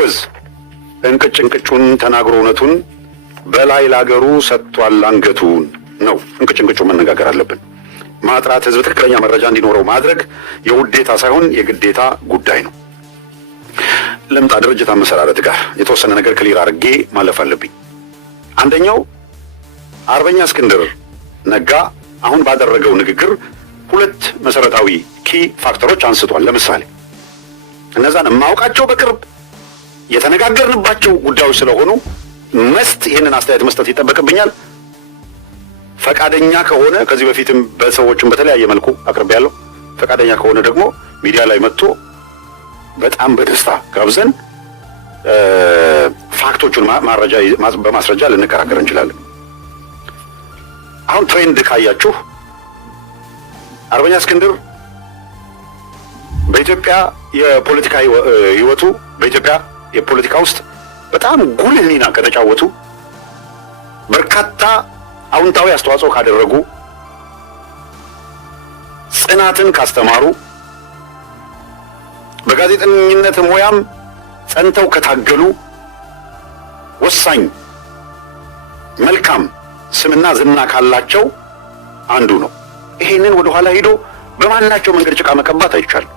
ጎበዝ እንቅጭን ተናግሮ እውነቱን በላይ ላገሩ ሰጥቷል አንገቱን ነው። እንቅጭን መነጋገር አለብን። ማጥራት ህዝብ ትክክለኛ መረጃ እንዲኖረው ማድረግ የውዴታ ሳይሆን የግዴታ ጉዳይ ነው። ለምጣ ድርጅት አመሰራረት ጋር የተወሰነ ነገር ክሊር አድርጌ ማለፍ አለብኝ። አንደኛው አርበኛ እስክንድር ነጋ አሁን ባደረገው ንግግር ሁለት መሰረታዊ ኪ ፋክተሮች አንስቷል። ለምሳሌ እነዛን የማውቃቸው በቅርብ የተነጋገርንባቸው ጉዳዮች ስለሆኑ ይህንን አስተያየት መስጠት ይጠበቅብኛል። ፈቃደኛ ከሆነ ከዚህ በፊትም በሰዎችም በተለያየ መልኩ አቅርቤያለሁ። ፈቃደኛ ከሆነ ደግሞ ሚዲያ ላይ መጥቶ በጣም በደስታ ጋብዘን ፋክቶቹን በማስረጃ ልንከራከር እንችላለን። አሁን ትሬንድ ካያችሁ አርበኛ እስክንድር በኢትዮጵያ የፖለቲካ ህይወቱ በኢትዮጵያ የፖለቲካ ውስጥ በጣም ጉልህ ሚና ከተጫወቱ በርካታ አዎንታዊ አስተዋጽኦ ካደረጉ ጽናትን ካስተማሩ በጋዜጠኝነት ሙያም ጸንተው ከታገሉ ወሳኝ መልካም ስምና ዝና ካላቸው አንዱ ነው። ይሄንን ወደ ኋላ ሄዶ በማናቸው መንገድ ጭቃ መቀባት አይቻልም።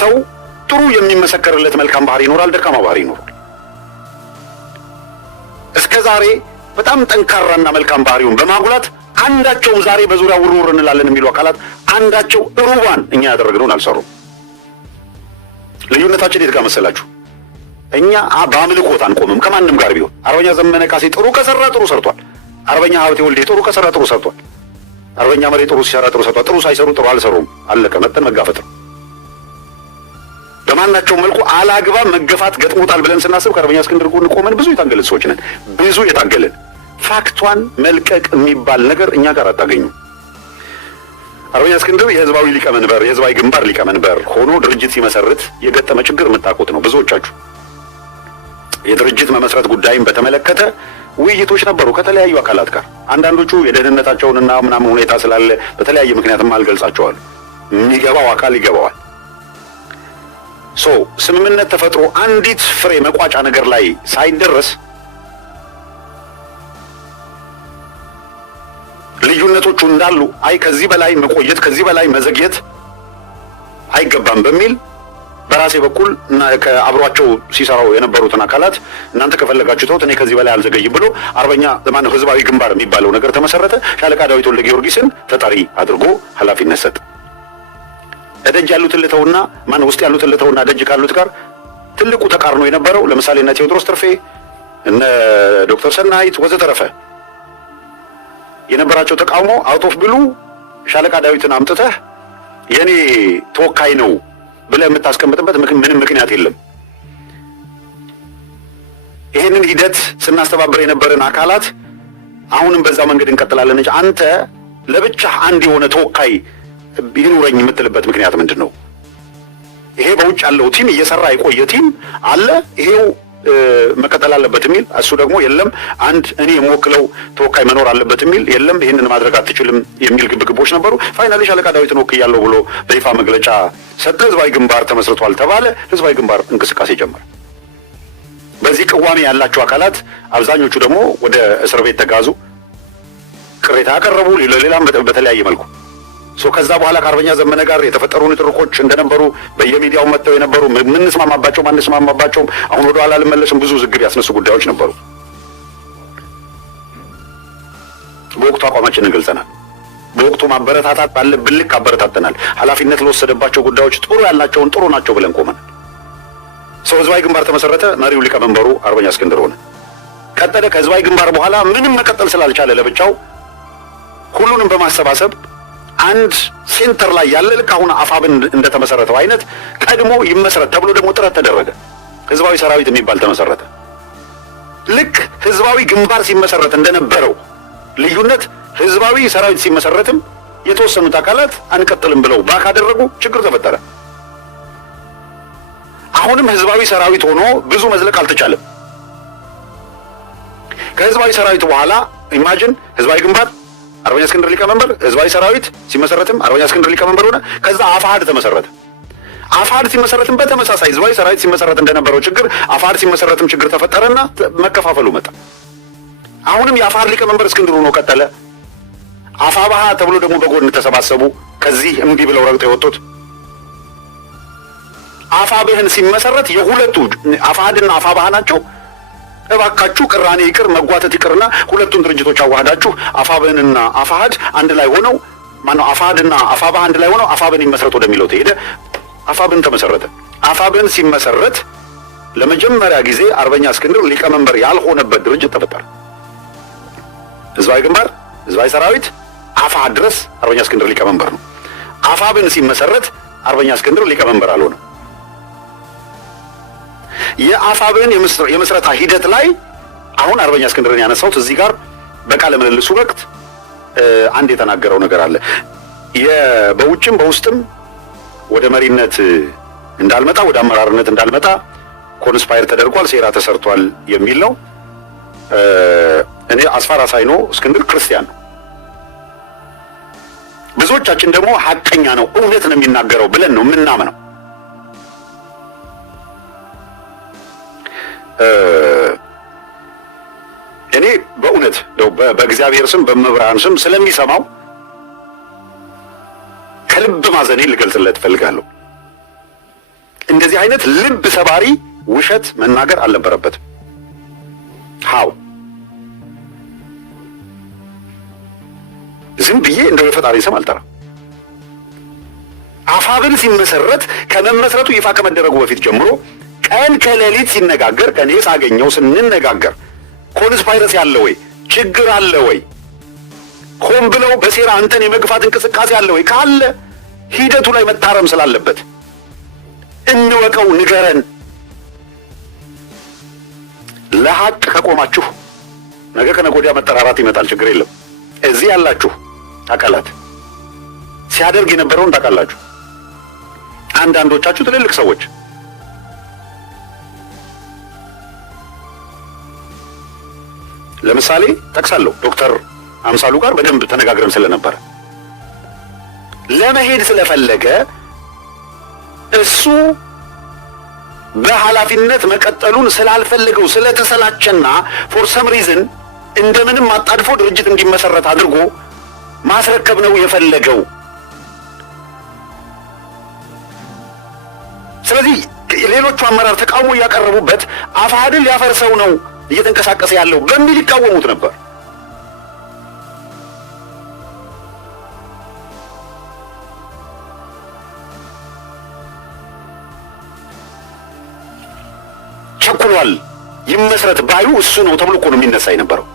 ሰው ጥሩ የሚመሰከርለት መልካም ባህሪ ይኖራል፣ ደካማ ባህሪ ይኖራል። እስከ ዛሬ በጣም ጠንካራና መልካም ባህሪውን በማጉላት አንዳቸውም ዛሬ በዙሪያ ውርውር እንላለን የሚሉ አካላት አንዳቸው ሩባን እኛ ያደረግነውን አልሰሩም። ልዩነታችን የት ጋር መሰላችሁ? እኛ በአምልኮት አንቆምም ከማንም ጋር ቢሆን። አርበኛ ዘመነ ካሴ ጥሩ ከሰራ ጥሩ ሰርቷል። አርበኛ ሀብቴ ወልዴ ጥሩ ከሰራ ጥሩ ሰርቷል። አርበኛ መሬ ጥሩ ሲሰራ ጥሩ ሰርቷል። ጥሩ ሳይሰሩ ጥሩ አልሰሩም። አለቀ። መጠን መጋፈጥ ነው። በማናቸው መልኩ አላግባብ መገፋት ገጥሞታል ብለን ስናስብ ከአርበኛ እስክንድር ጎን ቆመን ብዙ የታገልን ሰዎች ነን። ብዙ የታገልን ፋክቷን መልቀቅ የሚባል ነገር እኛ ጋር አታገኙ። አርበኛ እስክንድር የህዝባዊ ሊቀመንበር የህዝባዊ ግንባር ሊቀመንበር ሆኖ ድርጅት ሲመሰርት የገጠመ ችግር የምታውቁት ነው። ብዙዎቻችሁ የድርጅት መመስረት ጉዳይን በተመለከተ ውይይቶች ነበሩ ከተለያዩ አካላት ጋር። አንዳንዶቹ የደህንነታቸውንና ምናምን ሁኔታ ስላለ በተለያየ ምክንያትም አልገልጻቸዋል። የሚገባው አካል ይገባዋል። ስምምነት ተፈጥሮ አንዲት ፍሬ መቋጫ ነገር ላይ ሳይደረስ ልዩነቶቹ እንዳሉ ከዚህ በላይ መቆየት ከዚህ በላይ መዘግየት አይገባም በሚል በራሴ በኩል ከአብሯቸው ሲሰራው የነበሩትን አካላት እናንተ ከፈለጋችሁ ተውት፣ እኔ ከዚህ በላይ አልዘገይም ብሎ አርበኛ ህዝባዊ ግንባር የሚባለው ነገር ተመሰረተ። ሻለቃ ዳዊት ወልደ ጊዮርጊስን ተጠሪ አድርጎ ኃላፊነት ሰጠ። ደጅ ያሉትን ልተውና ውስጥ ያሉትን ልተውና ደጅ ካሉት ጋር ትልቁ ተቃርኖ የነበረው ለምሳሌ እነ ቴዎድሮስ ትርፌ እነ ዶክተር ሰናይት ወዘተረፈ የነበራቸው ተቃውሞ አውት ኦፍ ብሉ ሻለቃ ዳዊትን አምጥተህ የኔ ተወካይ ነው ብለህ የምታስቀምጥበት ምንም ምክንያት የለም። ይህንን ሂደት ስናስተባበር የነበረን አካላት አሁንም በዛ መንገድ እንቀጥላለን እንጂ አንተ ለብቻህ አንድ የሆነ ተወካይ ይኑረኝ የምትልበት ምክንያት ምንድን ነው? ይሄ በውጭ ያለው ቲም እየሰራ የቆየ ቲም አለ፣ ይሄው መቀጠል አለበት የሚል እሱ ደግሞ የለም አንድ እኔ የምወክለው ተወካይ መኖር አለበት የሚል የለም፣ ይህንን ማድረግ አትችልም የሚል ግብግቦች ነበሩ። ፋይናሊ ሻለቃ ዳዊትን ወክያለሁ ብሎ በይፋ መግለጫ ሰጠ። ህዝባዊ ግንባር ተመስርቷል ተባለ። ህዝባዊ ግንባር እንቅስቃሴ ጀመረ። በዚህ ቅዋሜ ያላቸው አካላት አብዛኞቹ ደግሞ ወደ እስር ቤት ተጋዙ፣ ቅሬታ ያቀረቡ ሌላም በተለያየ መልኩ ከዛ በኋላ ከአርበኛ ዘመነ ጋር የተፈጠሩ ንትርኮች እንደነበሩ በየሚዲያው መጥተው የነበሩ ምንስማማባቸው ማንስማማባቸው አሁን ወደ ኋላ ልመለስም ብዙ ዝግብ ያስነሱ ጉዳዮች ነበሩ። በወቅቱ አቋማችንን ገልጸናል። በወቅቱ ማበረታታት ባለብን ልክ አበረታተናል። ኃላፊነት ለወሰደባቸው ጉዳዮች ጥሩ ያልናቸውን ጥሩ ናቸው ብለን ቆመናል። ህዝባዊ ግንባር ተመሰረተ። መሪው ሊቀመንበሩ አርበኛ እስክንድር ሆነ። ቀጠለ። ከህዝባዊ ግንባር በኋላ ምንም መቀጠል ስላልቻለ ለብቻው ሁሉንም በማሰባሰብ አንድ ሴንተር ላይ ያለ ልክ አሁን አፋብን እንደተመሰረተው አይነት ቀድሞ ይመስረት ተብሎ ደግሞ ጥረት ተደረገ። ህዝባዊ ሰራዊት የሚባል ተመሰረተ። ልክ ህዝባዊ ግንባር ሲመሰረት እንደነበረው ልዩነት ህዝባዊ ሰራዊት ሲመሰረትም የተወሰኑት አካላት አንቀጥልም ብለው ባክ አደረጉ። ችግር ተፈጠረ። አሁንም ህዝባዊ ሰራዊት ሆኖ ብዙ መዝለቅ አልተቻለም። ከህዝባዊ ሰራዊት በኋላ ኢማጂን ህዝባዊ ግንባር አርበኛ እስክንድር ሊቀመንበር፣ ህዝባዊ ሰራዊት ሲመሰረትም አርበኛ እስክንድር ሊቀመንበር ሆነ። ከዛ አፋሕድ ተመሰረተ። አፋሕድ ሲመሰረትም በተመሳሳይ ህዝባዊ ሰራዊት ሲመሰረት እንደነበረው ችግር አፋሕድ ሲመሰረትም ችግር ተፈጠረና መከፋፈሉ መጣ። አሁንም የአፋሕድ ሊቀመንበር እስክንድር ሆኖ ቀጠለ። አፋብኃ ተብሎ ደግሞ በጎን ተሰባሰቡ። ከዚህ እምቢ ብለው ረግጠው የወጡት አፋብኃን ሲመሰረት የሁለቱ አፋሕድና አፋብኃ ናቸው። እባካችሁ ቅራኔ ይቅር መጓተት ይቅርና ሁለቱን ድርጅቶች አዋህዳችሁ አፋብኃንና አፋሕድ አንድ ላይ ሆነው ማነው አፋሕድና አፋብኃ አንድ ላይ ሆነው አፋብኃን ይመስረት ወደሚለው ተሄደ። አፋብኃን ተመሰረተ። አፋብኃን ሲመሰረት ለመጀመሪያ ጊዜ አርበኛ እስክንድር ሊቀመንበር ያልሆነበት ድርጅት ተፈጠረ። ህዝባዊ ግንባር፣ ህዝባዊ ሰራዊት፣ አፋሕድ ድረስ አርበኛ እስክንድር ሊቀመንበር ነው። አፋብኃን ሲመሰረት አርበኛ እስክንድር ሊቀመንበር አልሆነም። የአፋብኃን የመስረታ ሂደት ላይ አሁን አርበኛ እስክንድርን ያነሳሁት እዚህ ጋር በቃለ ምልልሱ ወቅት አንድ የተናገረው ነገር አለ። በውጭም በውስጥም ወደ መሪነት እንዳልመጣ ወደ አመራርነት እንዳልመጣ ኮንስፓየር ተደርጓል፣ ሴራ ተሰርቷል የሚል ነው። እኔ አስፋራ ሳይኖ እስክንድር ክርስቲያን ነው። ብዙዎቻችን ደግሞ ሐቀኛ ነው እውነት ነው የሚናገረው ብለን ነው የምናምነው። እኔ በእውነት በእግዚአብሔር ስም በመብርሃን ስም ስለሚሰማው ከልብ ማዘኔ ልገልጽለት እፈልጋለሁ። እንደዚህ አይነት ልብ ሰባሪ ውሸት መናገር አልነበረበትም። ሃው ዝም ብዬ እንደው የፈጣሪ ስም አልጠራም። አፋብኃን ሲመሰረት ከመመስረቱ ይፋ ከመደረጉ በፊት ጀምሮ ቀን ከሌሊት ሲነጋገር ከኔ ሳገኘው ስንነጋገር ኮንስፓይረሲ አለ ወይ? ችግር አለ ወይ? ሆን ብለው በሴራ አንተን የመግፋት እንቅስቃሴ አለ ወይ? ካለ ሂደቱ ላይ መታረም ስላለበት እንወቀው፣ ንገረን። ለሐቅ ከቆማችሁ ነገ ከነገ ወዲያ መጠራራት ይመጣል። ችግር የለም። እዚህ ያላችሁ አካላት ሲያደርግ የነበረውን ታውቃላችሁ። አንዳንዶቻችሁ ትልልቅ ሰዎች ለምሳሌ ጠቅሳለሁ። ዶክተር አምሳሉ ጋር በደንብ ተነጋግረን ስለነበረ ለመሄድ ስለፈለገ እሱ በኃላፊነት መቀጠሉን ስላልፈለገው ስለተሰላቸና ፎር ሰም ሪዝን እንደምንም አጣድፎ ድርጅት እንዲመሰረት አድርጎ ማስረከብ ነው የፈለገው። ስለዚህ ሌሎቹ አመራር ተቃውሞ እያቀረቡበት አፋሕድን ሊያፈርሰው ነው እየተንቀሳቀሰ ያለው በሚል ይቃወሙት ነበር። ቸኩሏል። ይመስረት ባዩ እሱ ነው ተብሎ እኮ ነው የሚነሳ የነበረው።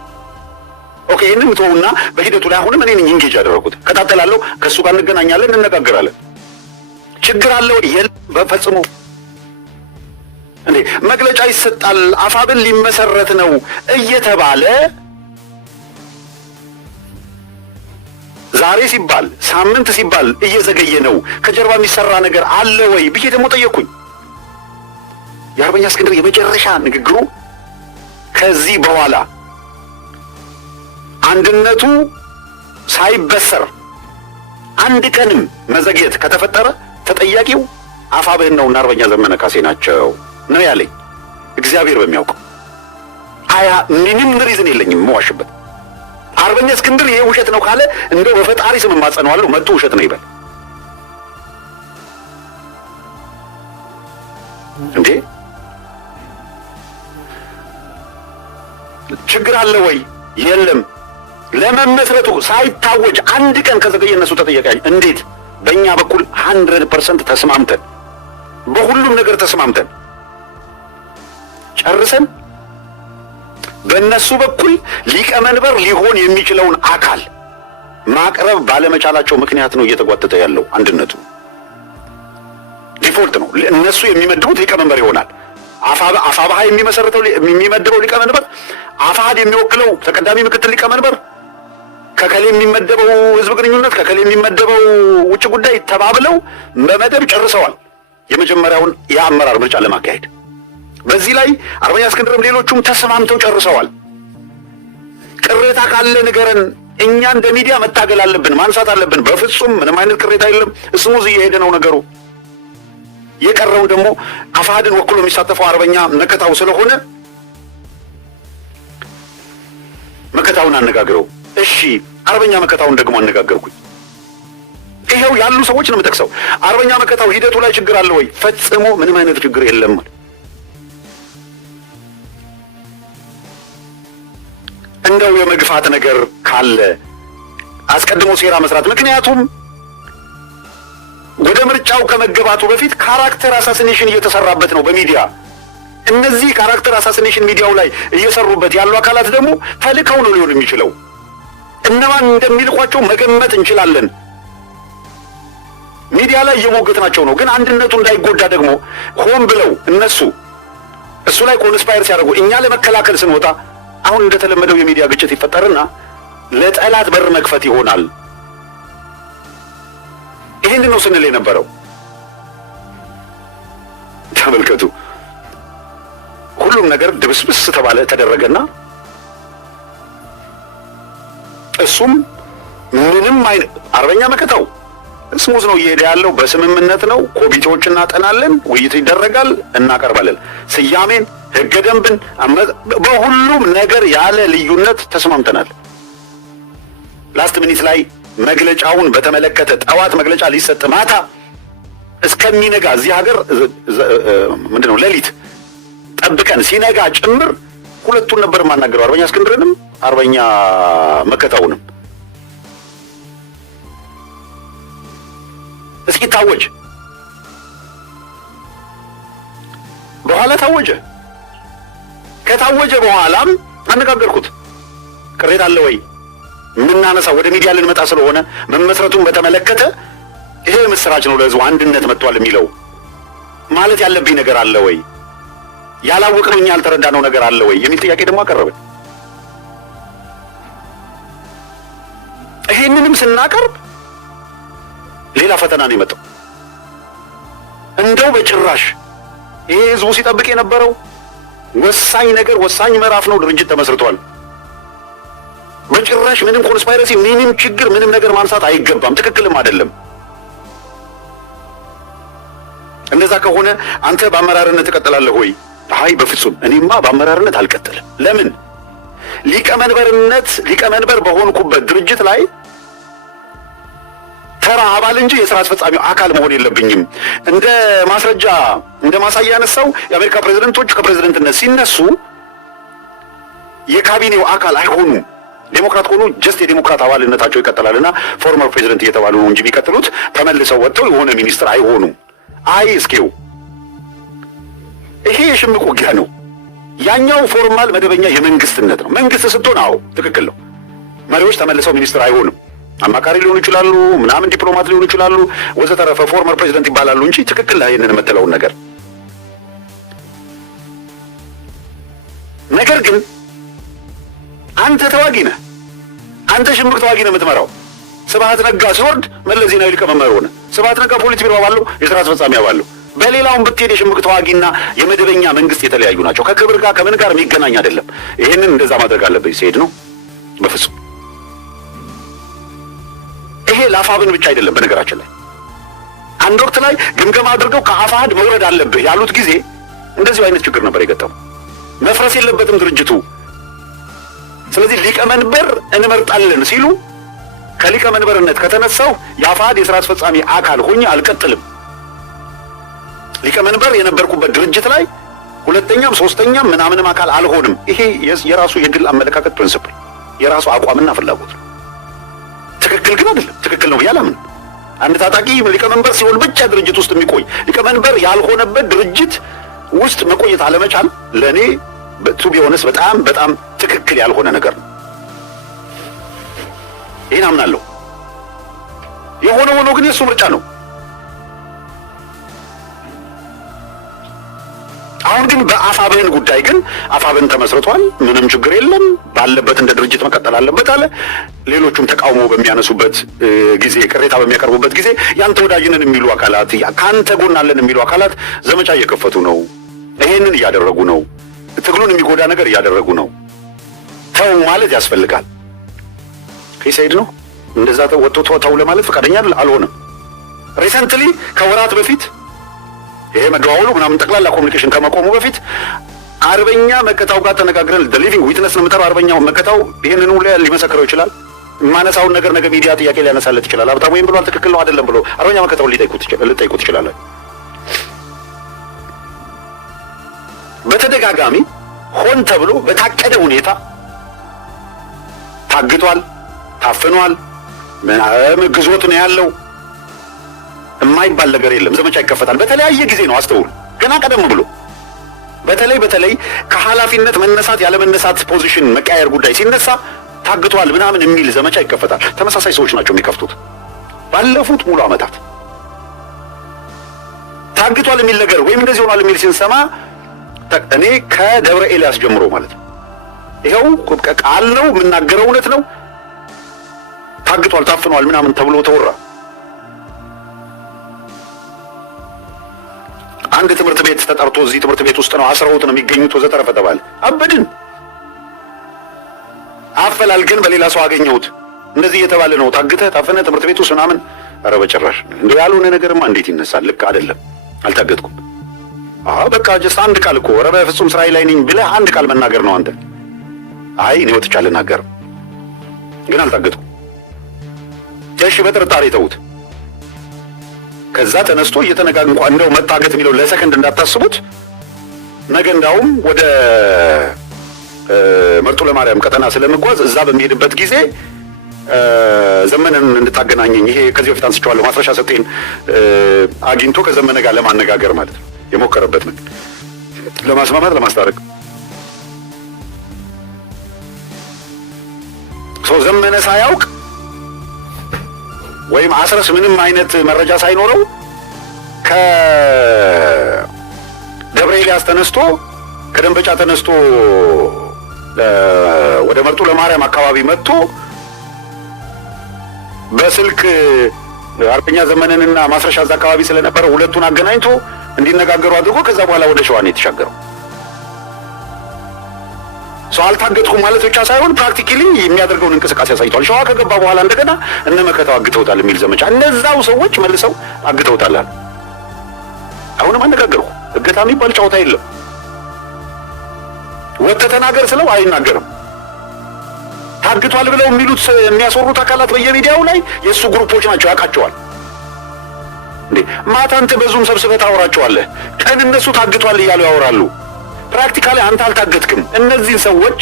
ኦኬ፣ ይህንን ተውና በሂደቱ ላይ አሁንም እኔ ነኝ ኢንጌጅ ያደረኩት። ከታተላለሁ፣ ከእሱ ጋር እንገናኛለን፣ እንነጋገራለን። ችግር አለው የለም በፈጽሞ እንዴ መግለጫ ይሰጣል። አፋብኃን ሊመሰረት ነው እየተባለ ዛሬ ሲባል ሳምንት ሲባል እየዘገየ ነው። ከጀርባ የሚሰራ ነገር አለ ወይ ብዬ ደግሞ ጠየቅኩኝ። የአርበኛ እስክንድር የመጨረሻ ንግግሩ ከዚህ በኋላ አንድነቱ ሳይበሰር አንድ ቀንም መዘግየት ከተፈጠረ ተጠያቂው አፋብኃን ነውና አርበኛ ዘመነ ካሴ ናቸው ነው ያለኝ። እግዚአብሔር በሚያውቀው ምንም ሪዝን የለኝም መዋሽበት። አርበኛ እስክንድር ይሄ ውሸት ነው ካለ እንደው በፈጣሪ ስም ማጸነዋለሁ፣ መጥቶ ውሸት ነው ይበል እንዴ። ችግር አለ ወይ? የለም። ለመመስረቱ ሳይታወጅ አንድ ቀን ከዘገየ እነሱ ተጠያቂ። እንዴት? በእኛ በኩል 100% ተስማምተን በሁሉም ነገር ተስማምተን ጨርሰን በእነሱ በኩል ሊቀመንበር ሊሆን የሚችለውን አካል ማቅረብ ባለመቻላቸው ምክንያት ነው እየተጓተተ ያለው። አንድነቱ ዲፎልት ነው። እነሱ የሚመድቡት ሊቀመንበር ይሆናል። አፋብኃ የሚመድበው ሊቀመንበር፣ አፋሕድ የሚወክለው ተቀዳሚ ምክትል ሊቀመንበር፣ ከከሌ የሚመደበው ህዝብ ግንኙነት፣ ከከሌ የሚመደበው ውጭ ጉዳይ ተባብለው በመደብ ጨርሰዋል የመጀመሪያውን የአመራር ምርጫ ለማካሄድ። በዚህ ላይ አርበኛ እስክንድርም ሌሎቹም ተስማምተው ጨርሰዋል። ቅሬታ ካለ ንገረን፣ እኛ እንደ ሚዲያ መታገል አለብን፣ ማንሳት አለብን። በፍጹም ምንም አይነት ቅሬታ የለም። እስሙዝ እየሄደ ነው ነገሩ። የቀረው ደግሞ አፋሕድን ወክሎ የሚሳተፈው አርበኛ መከታው ስለሆነ መከታውን አነጋግረው። እሺ አርበኛ መከታውን ደግሞ አነጋገርኩኝ። ይሄው ያሉ ሰዎች ነው የምጠቅሰው። አርበኛ መከታው ሂደቱ ላይ ችግር አለ ወይ? ፈጽሞ ምንም አይነት ችግር የለም። እንደው የመግፋት ነገር ካለ አስቀድሞ ሴራ መስራት። ምክንያቱም ወደ ምርጫው ከመገባቱ በፊት ካራክተር አሳሲኔሽን እየተሰራበት ነው በሚዲያ። እነዚህ ካራክተር አሳሲኔሽን ሚዲያው ላይ እየሰሩበት ያሉ አካላት ደግሞ ተልከው ነው ሊሆን የሚችለው። እነማን እንደሚልኳቸው መገመት እንችላለን። ሚዲያ ላይ እየሞገትናቸው ነው። ግን አንድነቱ እንዳይጎዳ ደግሞ ሆን ብለው እነሱ እሱ ላይ ኮንስፓየር ሲያደርጉ እኛ ለመከላከል ስንወጣ አሁን እንደተለመደው የሚዲያ ግጭት ይፈጠርና ለጠላት በር መክፈት ይሆናል። ይህንን ነው ስንል የነበረው። ተመልከቱ፣ ሁሉም ነገር ድብስብስ ተባለ ተደረገና እሱም ምንም አይነት አርበኛ መከታው ስሙዝ ነው እየሄደ ያለው። በስምምነት ነው። ኮሚቴዎች እናጠናለን፣ ውይይት ይደረጋል፣ እናቀርባለን። ስያሜን፣ ህገ ደንብን፣ በሁሉም ነገር ያለ ልዩነት ተስማምተናል። ላስት ሚኒት ላይ መግለጫውን በተመለከተ ጠዋት መግለጫ ሊሰጥ ማታ እስከሚነጋ እዚህ ሀገር ምንድነው ሌሊት ጠብቀን ሲነጋ ጭምር ሁለቱን ነበር የማናገረው፣ አርበኛ እስክንድርንም አርበኛ መከታውንም። እስኪ ታወጀ፣ በኋላ ታወጀ። ከታወጀ በኋላም አነጋገርኩት። ቅሬታ አለ ወይ የምናነሳው ወደ ሚዲያ ልንመጣ ስለሆነ መመስረቱን በተመለከተ ይሄ ምስራች ነው ለህዝቡ አንድነት መጥቷል የሚለው ማለት ያለብኝ ነገር አለ ወይ? ያላወቅነው እኛ ያልተረዳነው ነገር አለ ወይ የሚል ጥያቄ ደግሞ አቀረብን። ይሄንንም ስናቀርብ ሌላ ፈተና ነው የመጣው። እንደው በጭራሽ ይሄ ህዝቡ ሲጠብቅ የነበረው ወሳኝ ነገር ወሳኝ ምዕራፍ ነው። ድርጅት ተመስርቷል። በጭራሽ ምንም ኮንስፓይረሲ፣ ምንም ችግር፣ ምንም ነገር ማንሳት አይገባም። ትክክልም አይደለም። እንደዛ ከሆነ አንተ በአመራርነት ትቀጥላለህ ወይ? አይ በፍጹም እኔማ በአመራርነት አልቀጥልም። ለምን? ሊቀመንበር በሆንኩበት ድርጅት ላይ ተራ አባል እንጂ የሥራ አስፈጻሚው አካል መሆን የለብኝም። እንደ ማስረጃ እንደ ማሳያ ያነሳው የአሜሪካ ፕሬዝደንቶች ከፕሬዝደንትነት ሲነሱ የካቢኔው አካል አይሆኑም። ዴሞክራት ሆኑ ጀስት የዴሞክራት አባልነታቸው ይቀጥላልና ፎርመር ፕሬዝደንት እየተባሉ ነው እንጂ የሚቀጥሉት ተመልሰው ወጥተው የሆነ ሚኒስትር አይሆኑም። አይ እስኪው ይሄ የሽምቅ ውጊያ ነው። ያኛው ፎርማል መደበኛ የመንግስትነት ነው። መንግስት ስትሆን አዎ ትክክል ነው። መሪዎች ተመልሰው ሚኒስትር አይሆንም። አማካሪ ሊሆኑ ይችላሉ፣ ምናምን ዲፕሎማት ሊሆኑ ይችላሉ፣ ወዘተረፈ ፎርመር ፕሬዝደንት ይባላሉ እንጂ ትክክል ላይ ይሄንን የምትለውን ነገር ነገር ግን አንተ ተዋጊ ነህ። አንተ ሽምቅ ተዋጊ ነህ የምትመራው። ስብሐት ነጋ ሲወርድ መለስ ዜናዊ ሊቀመንበር ሆነ። ስብሐት ነጋ ፖሊት ቢሮ አባል ነው፣ የሥራ አስፈጻሚ አባል ነው። በሌላውም ብትሄድ የሽምቅ ተዋጊና የመደበኛ መንግስት የተለያዩ ናቸው። ከክብር ጋር ከምን ጋር የሚገናኝ አይደለም። ይሄንን እንደዛ ማድረግ አለበት ሲሄድ ነው። በፍጹም ይሄ ለአፋብን ብቻ አይደለም። በነገራችን ላይ አንድ ወቅት ላይ ግምገማ አድርገው ከአፋሕድ መውረድ አለብህ ያሉት ጊዜ እንደዚሁ አይነት ችግር ነበር የገጠመው። መፍረስ የለበትም ድርጅቱ። ስለዚህ ሊቀመንበር እንመርጣለን ሲሉ ከሊቀመንበርነት ከተነሳው የአፋሕድ የሥራ አስፈጻሚ አካል ሆኜ አልቀጥልም። ሊቀመንበር የነበርኩበት ድርጅት ላይ ሁለተኛም ሶስተኛም ምናምንም አካል አልሆንም። ይሄ የራሱ የግል አመለካከት ፕሪንሲፕል፣ የራሱ አቋምና ፍላጎት ነው። ትክክል ግን አይደለም። ትክክል ነው ብዬ አላምንም። አንድ ታጣቂ ሊቀመንበር ሲሆን ብቻ ድርጅት ውስጥ የሚቆይ ሊቀመንበር ያልሆነበት ድርጅት ውስጥ መቆየት አለመቻል ለእኔ ቱ ቢሆንስ በጣም ትክክል ያልሆነ ነገር ነው። ይህን አምናለሁ። የሆነ ሆኖ ግን የእሱ ምርጫ ነው። አሁን ግን በአፋብህን ጉዳይ ግን አፋብህን ተመስርቷል። ምንም ችግር የለም። ባለበት እንደ ድርጅት መቀጠል አለበት አለ። ሌሎቹም ተቃውሞ በሚያነሱበት ጊዜ፣ ቅሬታ በሚያቀርቡበት ጊዜ ያንተ ወዳጅነን የሚሉ አካላት፣ ከአንተ ጎን አለን የሚሉ አካላት ዘመቻ እየከፈቱ ነው። ይሄንን እያደረጉ ነው። ትግሉን የሚጎዳ ነገር እያደረጉ ነው። ተው ማለት ያስፈልጋል። ከሰይድ ነው እንደዛ ወጥቶ ተው ለማለት ፈቃደኛ አልሆነም። ሪሰንትሊ ከወራት በፊት ይሄ መደዋወሉ ምናምን ጠቅላላ ኮሚኒኬሽን ከመቆሙ በፊት አርበኛ መከታው ጋር ተነጋግረን ሊቪንግ ዊትነስ ነው የምጠራው። አርበኛው መከታው ይሄንን ሁሉ ሊመሰክረው ይችላል። ማነሳውን ነገር ነገ ሚዲያ ጥያቄ ሊያነሳለት ይችላል። ሀብታሙ ወይም ብሏል ትክክል ነው አይደለም ብሎ አርበኛ መከታው ልጠይቁት ይችላል። በተደጋጋሚ ሆን ተብሎ በታቀደ ሁኔታ ታግቷል፣ ታፍኗል፣ ግዞት ነው ያለው የማይባል ነገር የለም። ዘመቻ ይከፈታል በተለያየ ጊዜ ነው። አስተውሉ። ገና ቀደም ብሎ በተለይ ከኃላፊነት መነሳት ያለ መነሳት ፖዚሽን መቀያየር ጉዳይ ሲነሳ ታግቷል ምናምን የሚል ዘመቻ ይከፈታል። ተመሳሳይ ሰዎች ናቸው የሚከፍቱት። ባለፉት ሙሉ ዓመታት ታግቷል የሚል ነገር ወይም እንደዚህ ሆኗል የሚል ሲንሰማ እኔ ከደብረ ኤልያስ ጀምሮ ማለት ነው ይኸው ቃል ነው የምናገረው፣ እውነት ነው። ታግቷል፣ ታፍኗል ምናምን ተብሎ ተወራ። አንድ ትምህርት ቤት ተጠርቶ እዚህ ትምህርት ቤት ውስጥ ነው አስረውት ነው የሚገኙት ወዘተረፈ ተባለ። አበድን። አፈላልገን በሌላ ሰው አገኘሁት እንደዚህ እየተባለ ነው ታግተህ ታፈነ ትምህርት ቤት ውስጥ ምናምን። ኧረ በጭራሽ እንደው ያልሆነ ነገርማ እንዴት ይነሳል? ልክ አይደለም። አልታገጥኩም። በቃ ጀስት አንድ ቃል እኮ ኧረ በፍጹም ስራዬ ላይ ነኝ ብለህ አንድ ቃል መናገር ነው አንተ። አይ እኔ ወጥቼ አልናገርም ግን አልታገጥኩም። እሺ በጥርጣሬ ተውት። ከዛ ተነስቶ እየተነጋገሩ እንኳን እንደው መታገት የሚለው ለሰከንድ እንዳታስቡት። ነገ እንዳውም ወደ መርጦ ለማርያም ቀጠና ስለምጓዝ እዛ በሚሄድበት ጊዜ ዘመንን እንድታገናኘኝ ይሄ ከዚህ በፊት አንስቼዋለሁ። ማስረሻ ሰጤን አግኝቶ ከዘመነ ጋር ለማነጋገር ማለት ነው የሞከረበት ነው፣ ለማስማማት ለማስታረቅ። ሰው ዘመነ ሳያውቅ ወይም አስረስ ምንም አይነት መረጃ ሳይኖረው ከደብረ ኤልያስ ተነስቶ ከደንበጫ ተነስቶ ወደ መርጦ ለማርያም አካባቢ መጥቶ በስልክ አርበኛ ዘመንንና ማስረሻ እዛ አካባቢ ስለነበረ ሁለቱን አገናኝቶ እንዲነጋገሩ አድርጎ ከዛ በኋላ ወደ ሸዋ ነው የተሻገረው። ሰው አልታገጥኩም ማለት ብቻ ሳይሆን ፕራክቲካሊ የሚያደርገውን እንቅስቃሴ አሳይቷል። ሸዋ ከገባ በኋላ እንደገና እነ መከታው አግተውታል የሚል ዘመቻ እነዛው ሰዎች መልሰው አግተውታል አለ። አሁንም አነጋገርኩ። እገታ የሚባል ጨዋታ የለም። ወጥተህ ተናገር ስለው አይናገርም። ታግቷል ብለው የሚሉት የሚያስወሩት አካላት በየሚዲያው ላይ የእሱ ግሩፖች ናቸው፣ ያውቃቸዋል። እንዴ ማታ አንተ በዙም ሰብስበህ ታወራቸዋለህ፣ ቀን እነሱ ታግቷል እያሉ ያወራሉ። ፕራክቲካሊ አንተ አልታገትክም። እነዚህን ሰዎች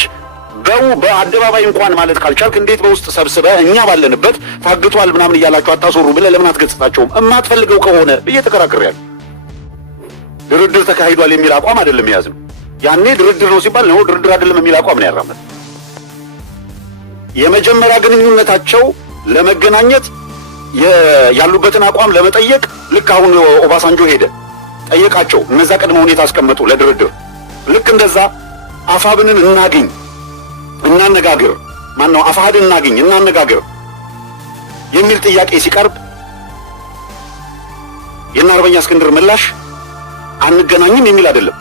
በአደባባይ እንኳን ማለት ካልቻልክ እንዴት በውስጥ ሰብስበህ እኛ ባለንበት ታግቷል ምናምን እያላችሁ አታስወሩ ብለህ ለምን አትገጽታቸውም? እማትፈልገው ከሆነ ብዬ ተከራክሬያለሁ። ድርድር ተካሂዷል የሚል አቋም አይደለም የያዝነው። ያኔ ድርድር ነው ሲባል ነው ድርድር አይደለም የሚል አቋም ነው ያራመድ። የመጀመሪያ ግንኙነታቸው ለመገናኘት ያሉበትን አቋም ለመጠየቅ ልክ አሁን ኦባሳንጆ ሄደ ጠየቃቸው። እነዛ ቅድመ ሁኔታ አስቀመጡ ለድርድር። ልክ እንደዛ አፋብንን እናገኝ እናነጋግር፣ ማነው አፋሃድን እናገኝ እናነጋግር የሚል ጥያቄ ሲቀርብ የእነ አርበኛ እስክንድር ምላሽ አንገናኝም የሚል አይደለም።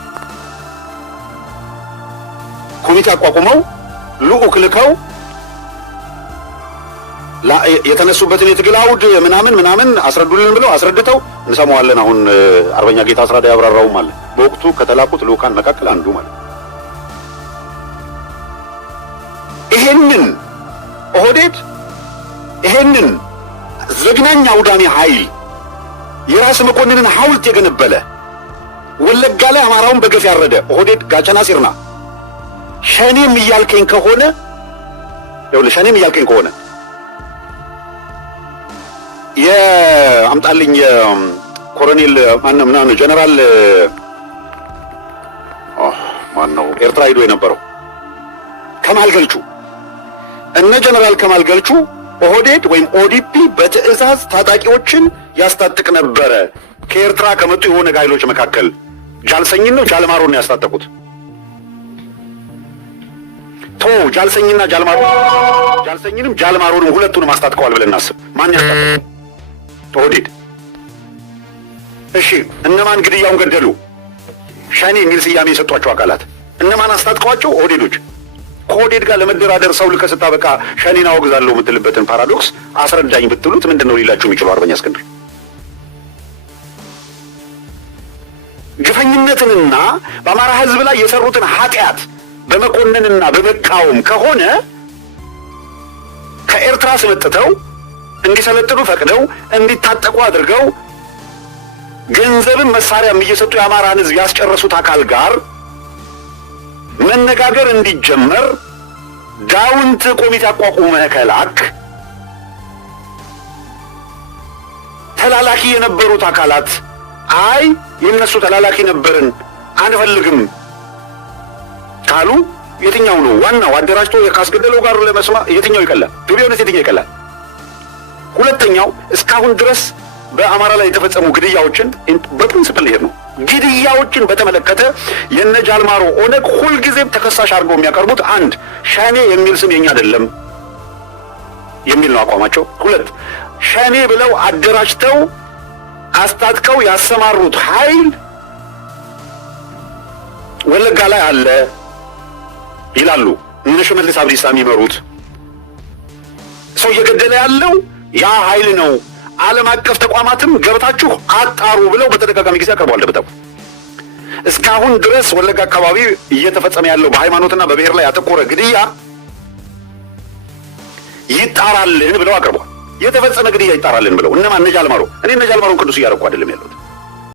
ኮሚቴ አቋቁመው ልዑክ ልከው የተነሱበትን የትግል አውድ ምናምን አስረዱልን ብለው አስረድተው እንሰማዋለን። አሁን አርበኛ ጌታ አስራዳ ያብራራውም አለ በወቅቱ ከተላኩት ልዑካን መካከል አንዱ ማለት ይሄንን ኦህዴድ ይሄንን ዘግናኝ አውዳሚ ኃይል የራስ መኮንንን ሐውልት የገነበለ ወለጋ ላይ አማራውን በገፍ ያረደ ኦህዴድ ጋቸና ሲርና ሸኔም እያልከኝ ከሆነ ሸኔም እያልከኝ ከሆነ የአምጣልኝ ኮሎኔል ማነው ጀነራል ማነው ኤርትራ ሄዶ የነበረው ከማል ገልቹ እነ ጀነራል ከማል ገልቹ ኦህዴድ ወይም ኦዲፒ በትዕዛዝ ታጣቂዎችን ያስታጥቅ ነበረ። ከኤርትራ ከመጡ የሆነ ኃይሎች መካከል ጃልሰኝን ነው ጃልማሮን ነው ያስታጠቁት። ጃልሰኝና ጃልማሮ ጃልሰኝንም ጃልማሮንም ሁለቱንም አስታጥቀዋል ብለን እናስብ። ማን ያስታጠቀው? ኦህዴድ። እሺ እነማን ግድያውን ገደሉ? ሸኔ የሚል ስያሜ የሰጧቸው አካላት እነማን አስታጥቀዋቸው? ኦህዴዶች። ከኦህዴድ ጋር ለመደራደር ሰው ልከህ ስታበቃ ሸኔን አወግዛለሁ የምትልበትን ፓራዶክስ አስረዳኝ ብትሉት ምንድን ነው ሊላችሁ የሚችለው? አርበኛ እስክንድር ግፈኝነትንና በአማራ ሕዝብ ላይ የሰሩትን ኃጢአት በመኮንንና በመቃወም ከሆነ ከኤርትራ አስመጥተው እንዲሰለጥኑ ፈቅደው እንዲታጠቁ አድርገው ገንዘብን መሳሪያም እየሰጡ የአማራን ሕዝብ ያስጨረሱት አካል ጋር መነጋገር እንዲጀመር ዳውንት ኮሚቴ አቋቁመህ ከላክ ተላላኪ የነበሩት አካላት አይ የነሱ ተላላኪ ነበርን አንፈልግም ካሉ የትኛው ነው ዋናው? አደራጅቶ ካስገደለው ጋር ለመስማ የትኛው ይቀላል? ቢሆንስ የትኛው ይቀላል? ሁለተኛው እስካሁን ድረስ በአማራ ላይ የተፈጸሙ ግድያዎችን በፕሪንሲፕል ይሄድ ነው። ግድያዎችን በተመለከተ የነጃልማሮ ኦነግ ሁልጊዜም ተከሳሽ አድርገው የሚያቀርቡት አንድ ሸኔ የሚል ስም የኛ አይደለም የሚል ነው አቋማቸው። ሁለት ሸኔ ብለው አደራጅተው አስታጥቀው ያሰማሩት ኃይል ወለጋ ላይ አለ ይላሉ። እነ ሽመልስ አብዲሳ የሚመሩት ሰው እየገደለ ያለው ያ ኃይል ነው። ዓለም አቀፍ ተቋማትም ገብታችሁ አጣሩ ብለው በተደጋጋሚ ጊዜ አቀርበዋል። ደብዳቤ እስካሁን ድረስ ወለጋ አካባቢ እየተፈጸመ ያለው በሃይማኖትና በብሔር ላይ ያተኮረ ግድያ ይጣራልን ብለው አቅርበዋል። የተፈጸመ ግድያ ይጣራልን ብለው እነማን? እነ ጃልማሮ። እኔ እነ ጃልማሮን ቅዱስ እያደረኩ አይደለም ያሉት